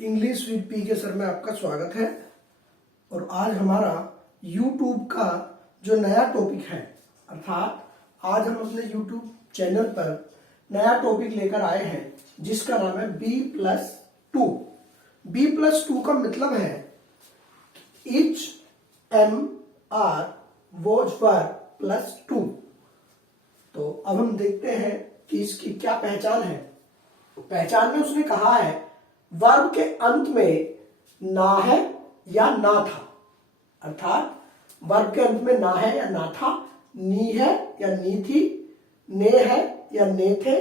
English with P के sir में आपका स्वागत है। और आज हमारा YouTube का जो नया टॉपिक है, अर्थात आज हम अपने YouTube चैनल पर नया टॉपिक लेकर आए हैं जिसका नाम है B+2। B+2 का मतलब है each M R was verb +2। तो अब हम देखते हैं कि इसकी क्या पहचान है। पहचान में उसने कहा है वर्ब के अंत में ना है या ना था, अर्थात वर्ब के अंत में ना है या ना था, नी है या नी थी, ने है या ने थे,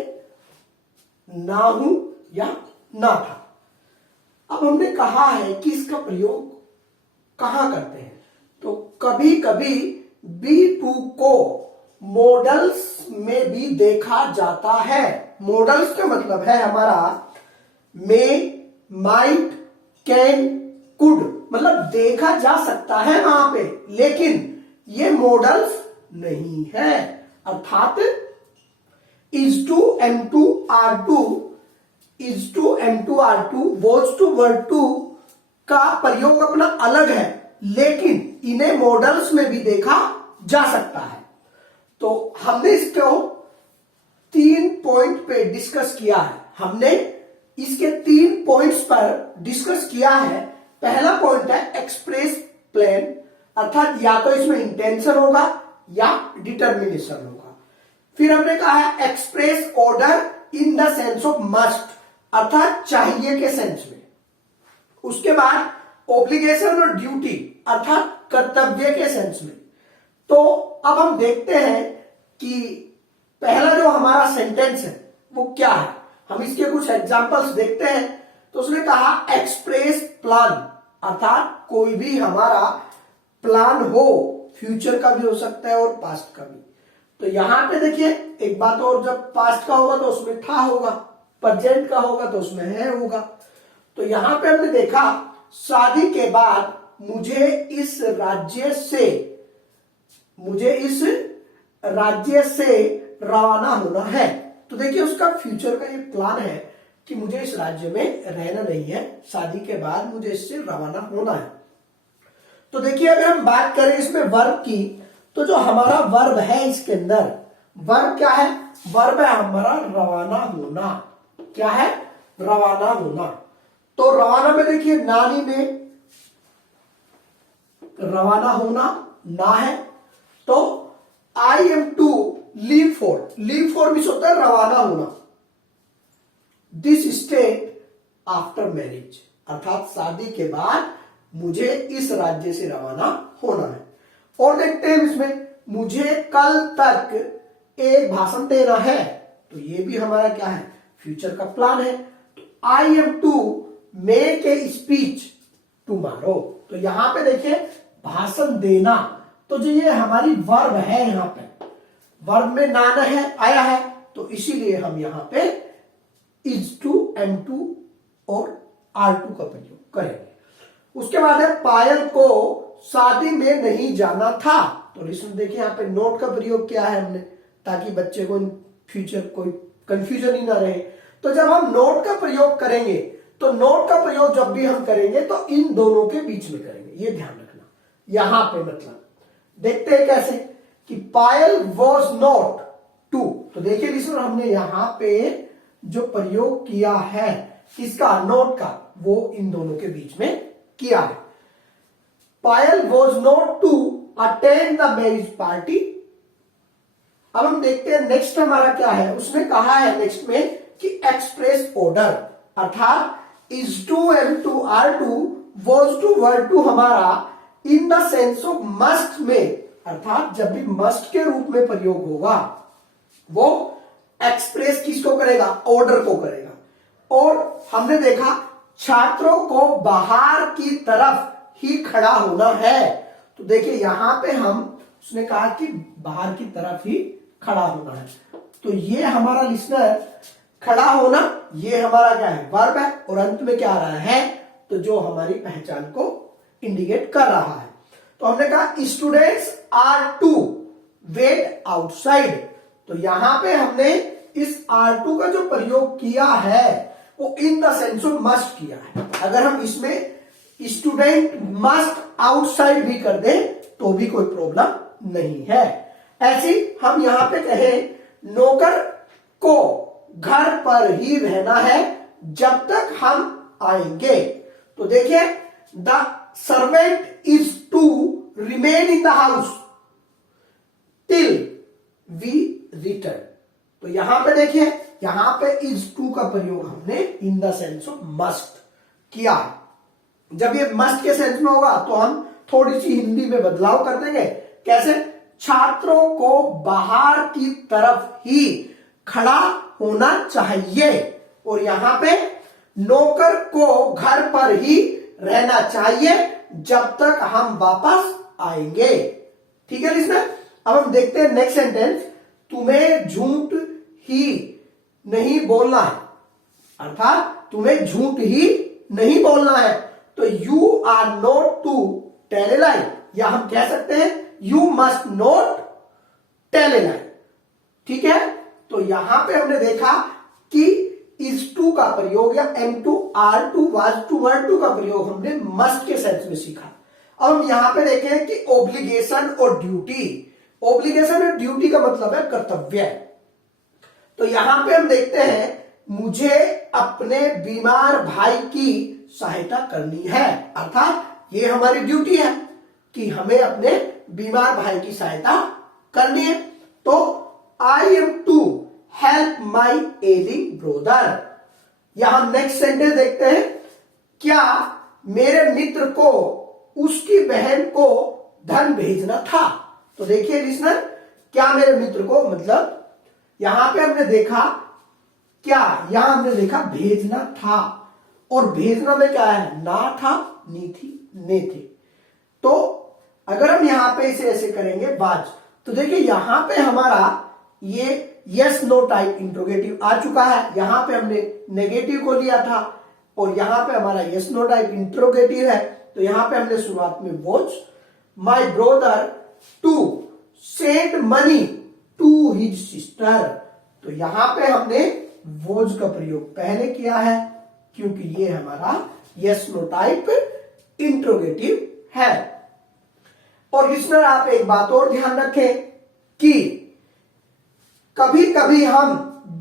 ना हूं या ना था। अब हमने कहा है कि इसका प्रयोग कहां करते हैं, तो कभी कभी B2 को मॉडल्स में भी देखा जाता है। मॉडल्स का मतलब है हमारा मे, माइट, कैन, कुड, मतलब देखा जा सकता है वहां पे, लेकिन ये मॉडल्स नहीं है। अर्थात is to M2 R2, is to M2 R2, was to word to का प्रयोग अपना अलग है, लेकिन इन्हें मॉडल्स में भी देखा जा सकता है। तो हमने इसको 3 पॉइंट पे डिस्कस किया है। हमने इसके 3 पॉइंट्स पर डिस्कस किया है। पहला पॉइंट है एक्सप्रेस प्लेन, अर्थात या तो इसमें इंटेंशन होगा या डिटर्मिनेशन होगा। फिर हमने कहा है express order in the sense of must, अर्थात चाहिए के सेंस में। उसके बाद ऑब्लिगेशन और ड्यूटी, अर्थात कर्तव्य के सेंस में। तो अब हम देखते हैं कि पहला जो हमारा सेंटेंस है वो क्या है। हम इसके कुछ एग्जांपल्स देखते हैं। तो उसने कहा एक्सप्रेस प्लान, अर्थात कोई भी हमारा प्लान हो, फ्यूचर का भी हो सकता है और पास्ट का भी। तो यहां पे देखिए एक बात और, जब पास्ट का होगा तो उसमें था होगा, प्रेजेंट का होगा तो उसमें है होगा। तो यहां पे हमने देखा शादी के बाद मुझे इस राज्य से रवाना होना है। तो देखिए उसका फ्यूचर का ये प्लान है कि मुझे इस राज्य में रहना नहीं है, शादी के बाद मुझे इससे रवाना होना है। तो देखिए अगर हम बात करें इसमें वर्ब की, तो जो हमारा वर्ब है इसके अंदर, वर्ब क्या है? वर्ब है हमारा रवाना होना। क्या है? रवाना होना। तो रवाना में देखिए नानी में रवाना होना ना है, तो I am to leave for, leave for means होता है रवाना होना। दिस स्टेट आफ्टर मैरिज, अर्थात शादी के बाद मुझे इस राज्य से रवाना होना है। और देखते हैं इसमें मुझे कल तक एक भाषण देना है, तो ये भी हमारा क्या है? फ्यूचर का प्लान है। I am to make a speech tomorrow, तो यहां पे देखिए भाषण देना, तो जो ये हमारी वर्ब है, यहां पे वर्ब में नाना है आया है, तो इसीलिए हम यहां पे इज टू M2 और R2 का प्रयोग करेंगे। उसके बाद है पायल को शादी में नहीं जाना था, तो इसमें देखिए यहां पे नोट का प्रयोग किया है हमने, ताकि बच्चे को फ्यूचर कोई कंफ्यूजन ही ना रहे। तो जब हम नोट का प्रयोग करेंगे, तो नोट का प्रयोग जब भी हम करेंगे तो इन दोनों के बीच में करेंगे, ये ध्यान रखना। यहां पे मतलब देखते हैं कैसे कि पायल वॉज नॉट टू, तो देखिए लिसनर हमने यहां पे जो प्रयोग किया है किसका? नोट का, वो इन दोनों के बीच में किया है। Payal was not to attend the marriage party. अब हम देखते हैं नेक्स्ट हमारा क्या है। उसने कहा है नेक्स्ट में कि एक्सप्रेस ऑर्डर, अर्थात is to M2 R2 was to word to हमारा in the sense of must में, अर्थात जब भी मस्ट के रूप में प्रयोग होगा वो एक्सप्रेस किसको करेगा? ऑर्डर को करेगा। और हमने देखा छात्रों को बाहर की तरफ ही खड़ा होना है, तो देखिए यहां पे हम उसने कहा कि बाहर की तरफ ही खड़ा होना है। तो ये हमारा लिसनर खड़ा होना, ये हमारा क्या है? वर्ब है। और अंत में क्या आ रहा है? तो जो हमारी पहचान को इंडिकेट कर रहा है। तो हमने कहा students are to wait outside, तो यहां पे हमने इस R2 का जो प्रयोग किया है वो इन द सेंस ऑफ मस्ट किया है। अगर हम इसमें स्टूडेंट मस्ट आउटसाइड भी कर दें तो भी कोई प्रॉब्लम नहीं है। ऐसी हम यहां पे कहें नौकर को घर पर ही रहना है जब तक हम आएंगे, तो देखिए the servant is to remain in the house till we return. तो यहां पे देखिए, यहां पे इज टू का प्रयोग हमने इन द सेंस ऑफ मस्ट किया है। जब ये मस्ट के सेंस में होगा तो हम थोड़ी सी हिंदी में बदलाव कर देंगे। कैसे? छात्रों को बाहर की तरफ ही खड़ा होना चाहिए, और यहां पे नौकर को घर पर ही रहना चाहिए जब तक हम वापस आएंगे। ठीक है लिसनर, अब हम देखते हैं नेक्स्ट सेंटेंस। तुम्हें झूठ ही नहीं बोलना है, अर्थात तुम्हें झूठ ही नहीं बोलना है। तो you are not to tell a lie, या हम कह सकते हैं you must not tell a lie. ठीक है, तो यहां पे हमने देखा कि इज टू का प्रयोग या am to are to was to were to का प्रयोग हमने मस्ट के सेंस में सीखा। अब हम यहां पे देखें कि ओब्लिगेशन और ड्यूटी। ओब्लिगेशन और ड्यूटी का मतलब है कर्तव्य। तो यहां पे हम देखते हैं मुझे अपने बीमार भाई की सहायता करनी है, अर्थात ये हमारी ड्यूटी है कि हमें अपने बीमार भाई की सहायता करनी है। तो I am to help my ailing brother. यहां नेक्स्ट सेंटेंस देखते हैं, क्या मेरे मित्र को उसकी बहन को धन भेजना था। तो देखिए लिसनर, क्या मेरे मित्र को मतलब यहां पे हमने देखा क्या, यहां हमने देखा भेजना था, और भेजना में क्या है, ना था, नी थी, ने थे। तो अगर हम यहां पे इसे ऐसे करेंगे बाज, तो देखिए यहां पे हमारा ये यस नो टाइप इंट्रोगेटिव आ चुका है। यहां पे हमने नेगेटिव को लिया था और यहां पे हमारा यस नो टाइप इंट्रोगेटिव है। तो यहां पे हमने शुरुआत में was my brother to send money to his sister. तो यहां पे हमने वॉज का प्रयोग पहले किया है क्योंकि ये हमारा यस नो टाइप इंट्रोगेटिव है। और लिसनर आप एक बात और ध्यान रखें कि कभी कभी हम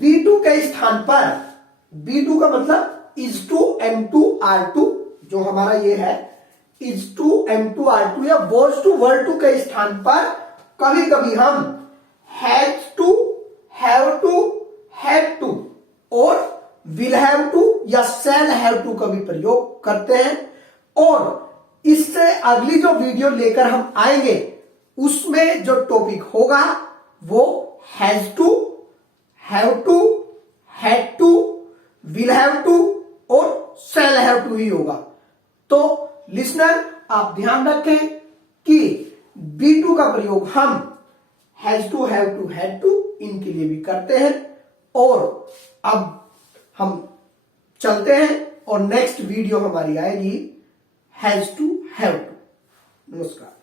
B2 के स्थान पर, B2 का मतलब इज टू M2 R2, जो हमारा ये है इज टू M2 R2 या वॉज टू वर टू के स्थान पर कभी कभी हम has to, have to, had to और विल हैव टू या शैल हैव टू का भी प्रयोग करते हैं। और इससे अगली जो वीडियो लेकर हम आएंगे उसमें जो टॉपिक होगा वो has to, have to, had to, will have to और शैल हैव टू ही होगा। तो लिसनर आप ध्यान रखें कि B2 का प्रयोग हम has to, have to, had to इनके लिए भी करते हैं। और अब हम चलते हैं और नेक्स्ट वीडियो हमारी आएगी हैज टू, हैव टू। नमस्कार।